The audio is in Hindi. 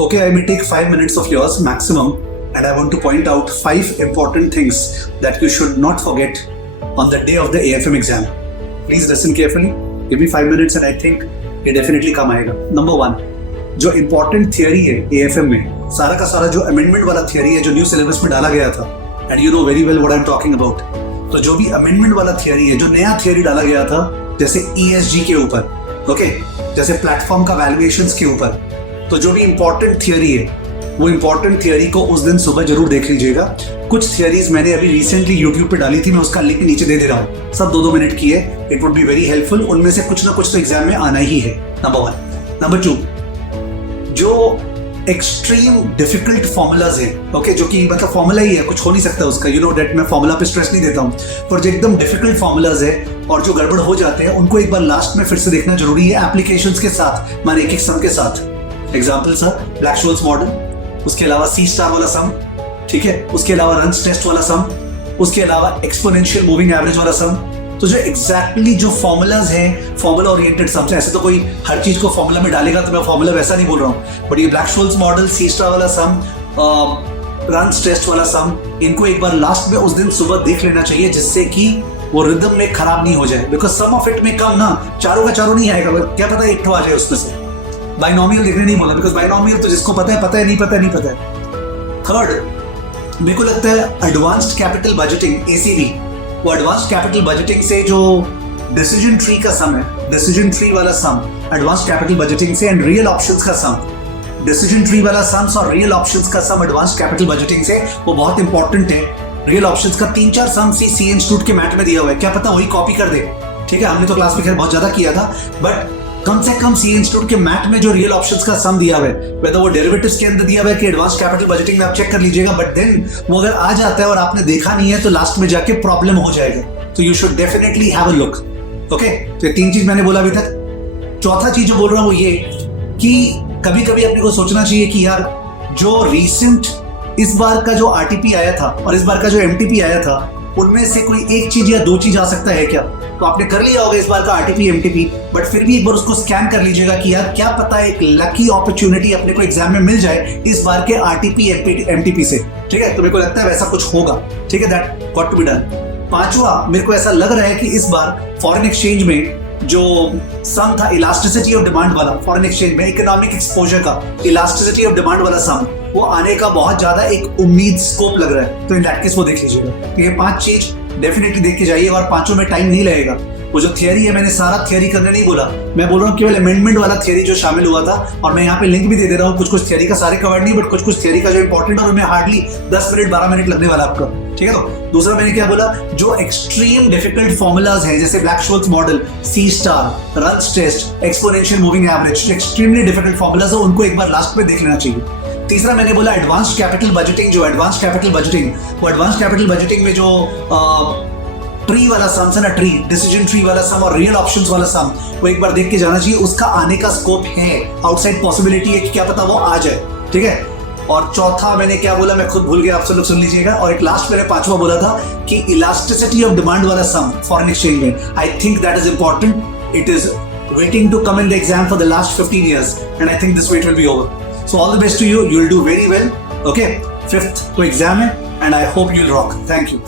Okay, I may take 5 minutes of yours maximum, and I want to point out 5 important things that you should not forget on the day of the AFM exam. Please listen carefully. Give me 5 minutes and I think ये definitely काम आएगा. Number 1, जो important theory है AFM में, सारा का सारा जो amendment वाला theory है जो new syllabus में डाला गया था, and you know very well what I'm talking about. तो जो भी amendment वाला theory है, जो नया theory डाला गया था, जैसे ESG के ऊपर, okay, जैसे प्लेटफॉर्म का वैल्यूएशंस के ऊपर, तो जो भी इंपॉर्टेंट थियरी है वो इंपॉर्टेंट थियरी को उस दिन सुबह जरूर देख लीजिएगा. कुछ थियरीज मैंने अभी रिसेंटली यूट्यूब पे डाली थी, मैं उसका लिंक नीचे दे रहा हूँ. सब 2-2 मिनट की है. It would be very helpful. उनमें से कुछ ना कुछ तो एग्जाम में आना ही है. नंबर 1. नंबर 2, जो एक्सट्रीम डिफिकल्ट फॉर्मूलाज है, ओके, जो कि मतलब फॉर्मूला ही है, कुछ हो नहीं सकता उसका, यू नो दैट. मैं फॉर्मूला पे स्ट्रेस नहीं देता हूँ, पर जो एकदम डिफिकल्ट फॉर्मूलाज है और जो गड़बड़ हो जाते हैं उनको एक बार लास्ट में फिर से देखना जरूरी है, एप्लीकेशंस के साथ, माने एक सम के साथ. एग्जाम्पल सर, ब्लैक-शोल्स मॉडल, उसके अलावा सी स्टार वाला सम, ठीक है, उसके अलावा रन्स टेस्ट वाला सम, उसके अलावा एक्सपोनेंशियल मूविंग एवरेज वाला सम. तो जो एग्जैक्टली जो फॉर्मूलाज हैं, फॉर्मूला ओरिएंटेड सम्स, ऐसे तो कोई हर चीज को फॉर्मूला में डालेगा, तो मैं फॉर्मूला वैसा नहीं बोल रहा हूँ, बट ये ब्लैक-शोल्स मॉडल, सी स्टार वाला सम, रन्स टेस्ट वाला सम, इनको एक बार लास्ट में उस दिन सुबह देख लेना चाहिए, जिससे कि वो रिदम में खराब नहीं हो जाए. बिकॉज सम ऑफ इट में कम ना, चारों का चारों नहीं आएगा, क्या पता एक ठो आ जाए उसमें से. बाइनोमियल देखने नहीं बोला, बिकॉज बाइनोमियल तो जिसको पता है, नहीं पता है. थर्ड, मेरे को लगता है एडवांस्ड कैपिटल बजटिंग, ACB, वो एडवांस्ड कैपिटल बजटिंग से जो डिसीजन ट्री का सम है, डिसीजन ट्री वाला सम एडवांस्ड कैपिटल बजटिंग से, एंड रियल ऑप्शंस का सम, डिसीजन ट्री वाला सम्स और रियल ऑप्शंस का सम एडवांस्ड कैपिटल बजटिंग से, वो बहुत इंपॉर्टेंट है. रियल ऑप्शंस का 3-4 सम सी इंस्टीट्यूट के मैथ में दिया हुआ है, क्या पता वही कॉपी कर दे. ठीक है, हमने तो क्लास में खैर बहुत ज्यादा किया था, बट कम से कम सी इंस्टीट्यूट के मैथ में जो रियल ऑप्शंस का सम दिया हुआ है, वेदर वो डेरिवेटिव्स के अंदर दिया हुआ है कि एडवांस कैपिटल बजटिंग में, आप चेक कर लीजिएगा. बट देन वो अगर आ जाता है और आपने देखा नहीं है तो लास्ट में जाके प्रॉब्लम हो जाएगा. तो you should definitely have a look. Okay, तो ये 3 चीज मैंने बोला अभी तक. चौथा चीज जो बोल रहा हूं वो ये कि कभी कभी अपने को सोचना चाहिए कि यार जो रिसेंट इस बार का जो RTP आया था और इस बार का जो MTP आया था, उनमें से कोई एक चीज या 2 चीज आ सकता है क्या. तो आपने कर लिया होगा इस बार का RTP MTP, बट फिर भी एक बार उसको स्कैन कर लीजिएगा कि यार क्या पता एक लकी अपॉर्चुनिटी अपने को एग्जाम में मिल जाए इस बार के RTP MTP से. ठीक है, तो मेरे को लगता है वैसा कुछ होगा. ठीक है, that got to be done. 5वां, मेरे को ऐसा लग रहा है कि इस बार फॉरेन एक्सचेंज में जो सम था इलास्टिसिटी ऑफ डिमांड वाला, फॉरेन एक्सचेंज में इकोनॉमिक एक्सपोजर का इलास्टिसिटी ऑफ डिमांड वाला सम, वो आने का बहुत ज्यादा एक उम्मीद स्कोप लग रहा है. तो इन दैट केस वो देख लीजिएगा. तो ये 5 चीज डेफिनेटली देख के जाइए, और 5 में टाइम नहीं लगेगा. वो जो थियरी है, मैंने सारा थियरी करने नहीं बोला, मैं बोल रहा हूँ केवल अमेंडमेंट वाला थियरी जो शामिल हुआ था, और मैं यहाँ पे लिंक भी दे रहा हूँ. कुछ थियरी का सारे कवर नहीं, बट कुछ थियरी का जो इंपॉर्टेंट, और उनमें हार्डली 10 मिनट 12 मिनट लगने वाला आपका. ठीक है. तो दूसरा मैंने क्या बोला, जो एक्सट्रीम डिफिकल्ट फॉर्मूलाज हैं, जैसे Black Scholes model, C star, runs test, exponential moving average, extremely difficult formulas है, उनको एक बार लास्ट में देख लेना चाहिए. तीसरा मैंने बोला एडवांस्ड कैपिटल बजटिंग. जो एडवांस्ड कैपिटल बजटिंग, वो एडवांस्ड कैपिटल बजटिंग में जो ट्री वाला सम है ना, ट्री, डिसीजन ट्री वाला सम और रियल ऑप्शंस वाला सम, वो एक बार देख के जाना चाहिए. उसका आने का स्कोप है, आउटसाइड पॉसिबिलिटी है कि क्या पता वो आ जाए. ठीक है. और चौथा मैंने क्या बोला, मैं खुद भूल गया, आप सब लोग सुन लीजिएगा. और एक लास्ट मैंने 5वां बोला था कि इलास्टिसिटी ऑफ डिमांड वाला सम फॉरेन एक्सचेंज में, I think that is important. It is waiting to come in the exam for the last 15 years, and I think this wait will be over. So all the best to you. You'll do very well. Okay. 5th तो exam है, and I hope you'll rock. Thank you.